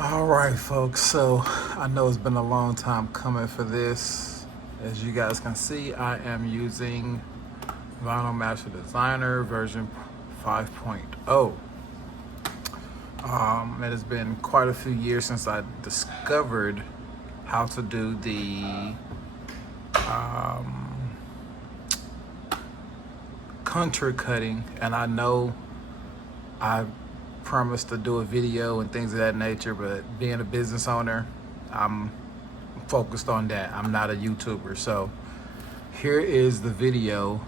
All right, folks. So I know it's been a long time coming for this. As you guys can see, I am using Vinyl Master Designer version 5.0. It has been quite a few years since I discovered how to do the contour cutting, and I know I promised to do a video and things of that nature, but being a business owner, I'm focused on that. I'm not a YouTuber. So here is the video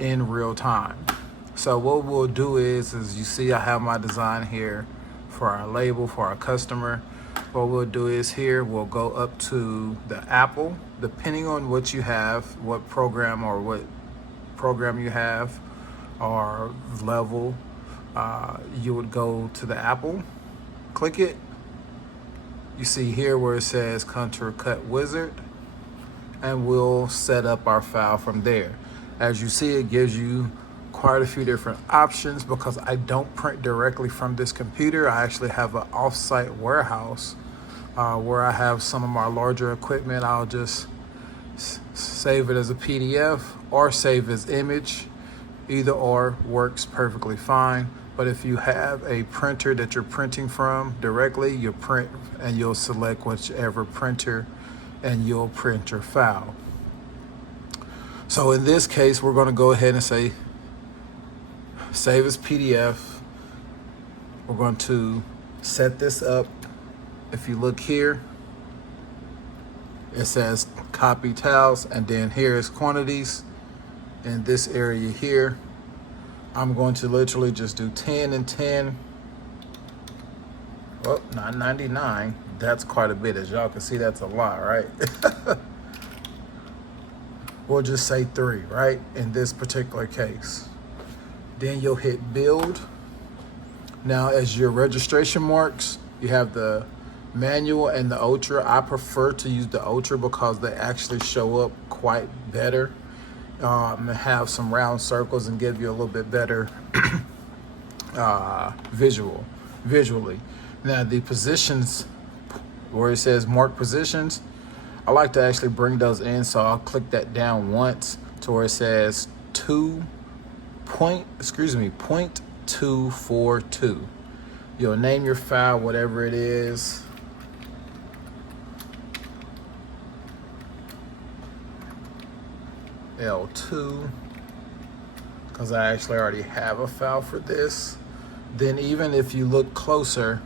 in real time. So what we'll do is you see I have my design here for our label, for our customer. What we'll do is here, we'll go up to the Apple, depending on what you have, what program you have, or level. You would go to the Apple, click it. You see here where it says Contour Cut Wizard, and we'll set up our file from there. As you see, it gives you quite a few different options because I don't print directly from this computer. I actually have an off-site warehouse where I have some of my larger equipment. I'll just save it as a PDF or save as image. Either or works perfectly fine. But if you have a printer that you're printing from directly, you'll print and you'll select whichever printer and you'll print your file. So in this case, we're going to go ahead and say save as PDF. We're going to set this up. If you look here, it says copy tiles, and then here is quantities. In this area here, I'm going to literally just do 10 and 10. Oh, 9.99. That's quite a bit. As y'all can see, that's a lot, right? We'll just say 3, right? In this particular case. Then you'll hit build. Now, as your registration marks, you have the manual and the ultra. I prefer to use the ultra because they actually show up quite better. Have some round circles and give you a little bit better visually. Now the positions where it says mark positions, I like to actually bring those in, so I'll click that down once to where it says 0.242. You'll name your file whatever it is. L2, because I actually already have a file for this. Then even if you look closer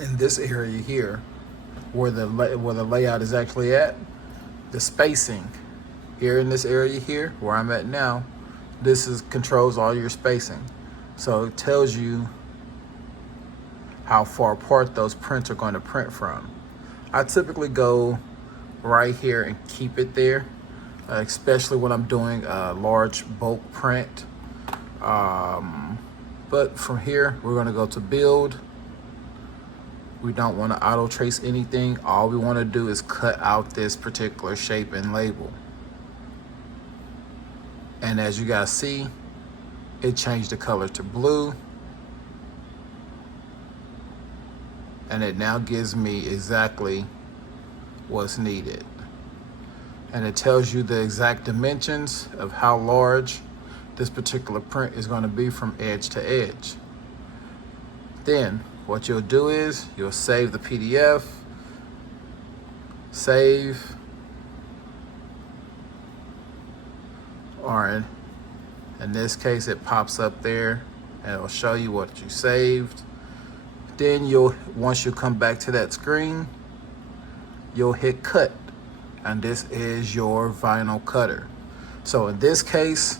in this area here, where the layout is actually at, the spacing here in this area here where I'm at now, this controls all your spacing. So it tells you how far apart those prints are going to print from. I typically go right here and keep it there, especially when I'm doing a large bulk print. But from here, we're going to go to build. We don't want to auto trace anything. All we want to do is cut out this particular shape and label. And as you guys see, it changed the color to blue. And it now gives me exactly what's needed. And it tells you the exact dimensions of how large this particular print is going to be from edge to edge. Then what you'll do is you'll save the PDF, save, or in this case it pops up there and it'll show you what you saved. Then once you come back to that screen, you'll hit cut, and this is your vinyl cutter. So in this case,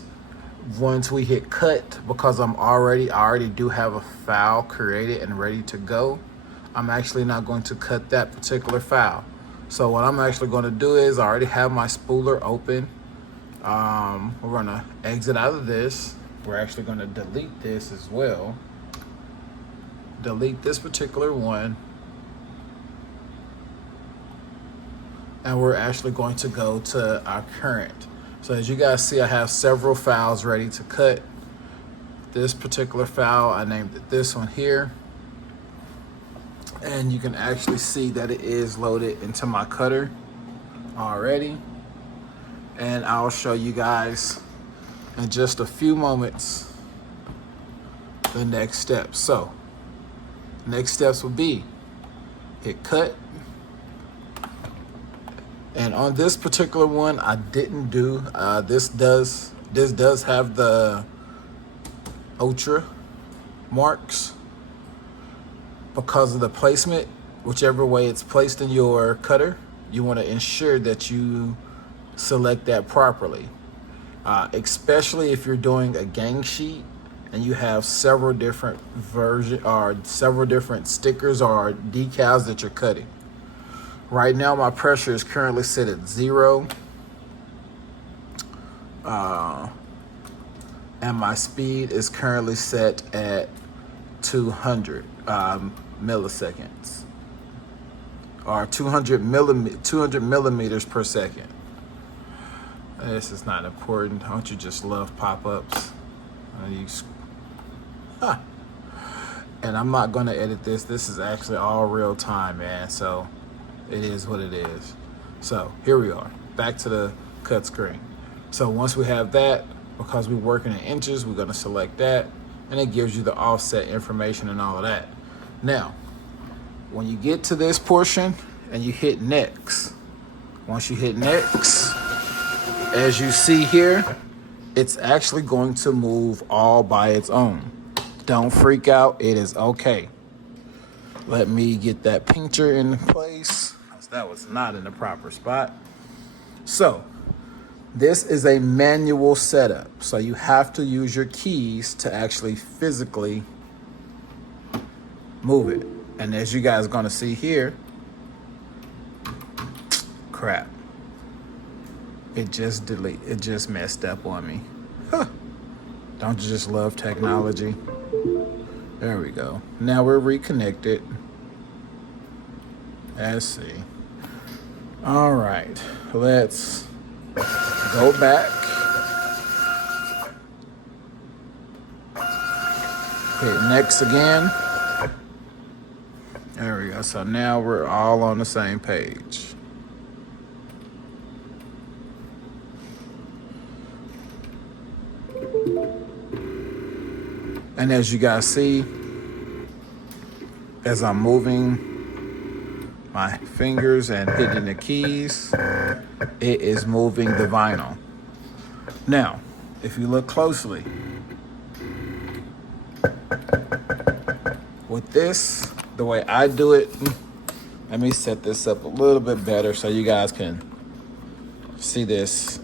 once we hit cut, because I already do have a file created and ready to go, I'm actually not going to cut that particular file. So what I'm actually going to do is I already have my spooler open. We're going to exit out of this. We're actually going to delete this as well. Delete this particular one. And we're actually going to go to our current. So as you guys see, I have several files ready to cut. This particular file, I named it this one here. And you can actually see that it is loaded into my cutter already. And I'll show you guys in just a few moments the next steps. So next steps will be hit cut. And on this particular one, I didn't do this does have the ultra marks because of the placement. Whichever way it's placed in your cutter, you want to ensure that you select that properly, especially if you're doing a gang sheet and you have several different versions or several different stickers or decals that you're cutting. Right now my pressure is currently set at 0, and my speed is currently set at 200 milliseconds, or 200 millimeters per second. This is not important. Don't you just love pop-ups? And I'm not gonna edit this. This is actually all real time, man. So it is what it is. So here we are, back to the cut screen. So once we have that, because we're working in inches, we're gonna select that, and it gives you the offset information and all of that. Now, when you get to this portion and you hit next, once you hit next, as you see here, it's actually going to move all by its own. Don't freak out, it is okay. Let me get that pincher in place, because that was not in the proper spot. So, this is a manual setup, so you have to use your keys to actually physically move it. And as you guys are gonna see here, crap. It just messed up on me. Huh. Don't you just love technology? There we go. Now we're reconnected. Let's see. All right, let's go back. Hit next again. There we go. So now we're all on the same page. And as you guys see, as I'm moving my fingers and hitting the keys, it is moving the vinyl. Now, if you look closely, with this, the way I do it, let me set this up a little bit better so you guys can see this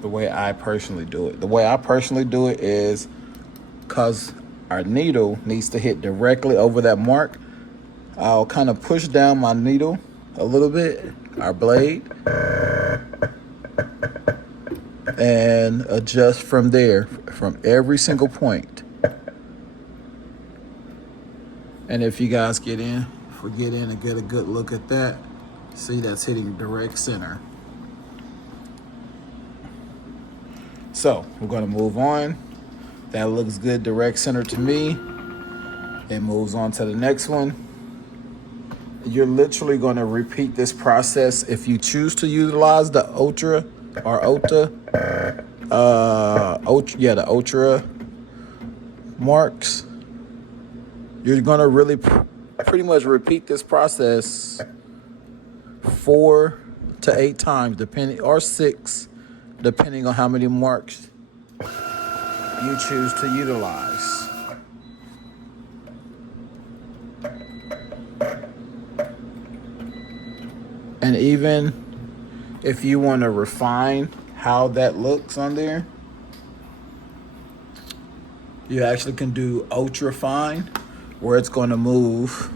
the way I personally do it. The way I personally do it is, because our needle needs to hit directly over that mark, I'll kind of push down my needle a little bit, our blade, and adjust from there, from every single point. And if you guys get in and get a good look at that, see that's hitting direct center. So we're gonna move on. That looks good, direct center to me. It moves on to the next one. You're literally gonna repeat this process if you choose to utilize the Ultra or Ota, the Ultra marks. You're gonna really pretty much repeat this process 4 to 8 times, depending, or 6, depending on how many marks you choose to utilize. And even if you want to refine how that looks on there, you actually can do ultra fine, where it's going to move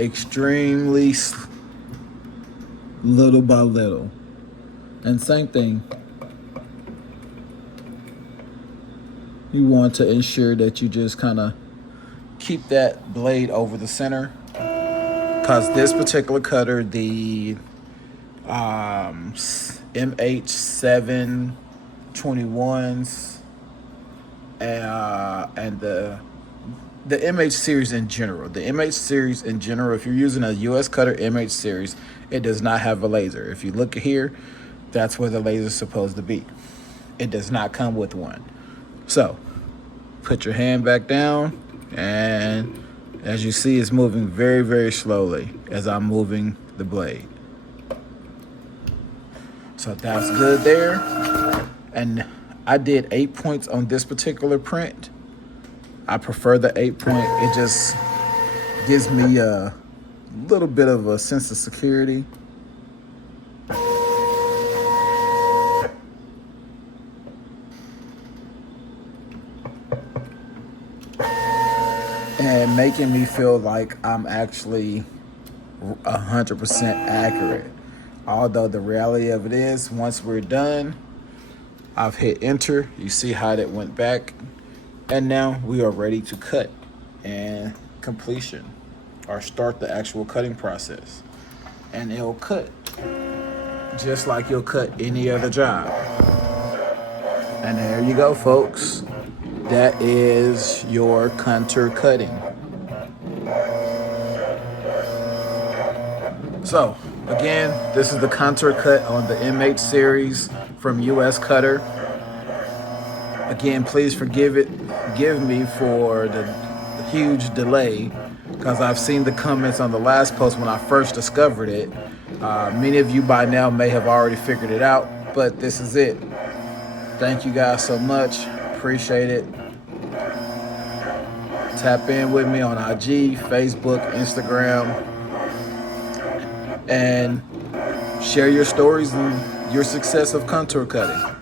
extremely little by little. And same thing, you want to ensure that you just kind of keep that blade over the center, because this particular cutter, the MH7 21s, and the MH series in general. The MH series in general, if you're using a USCutter MH series, it does not have a laser. If you look here, that's where the laser is supposed to be. It does not come with one. So put your hand back down, and as you see, it's moving very, very slowly as I'm moving the blade. So that's good there. And I did 8 points on this particular print. I prefer the 8-point. It just gives me a little bit of a sense of security. And making me feel like I'm actually 100% accurate. Although the reality of it is, once we're done, I've hit enter. You see how that went back. And now we are ready to cut and completion, or start the actual cutting process. And it'll cut just like you'll cut any other job. And there you go, folks. That is your contour cutting. So again, this is the contour cut on the MH series from USCutter. Again, please forgive me for the huge delay, because I've seen the comments on the last post when I first discovered it. Many of you by now may have already figured it out, but this is it. Thank you guys so much. Appreciate it. Tap in with me on IG, Facebook, Instagram, and share your stories and your success of contour cutting.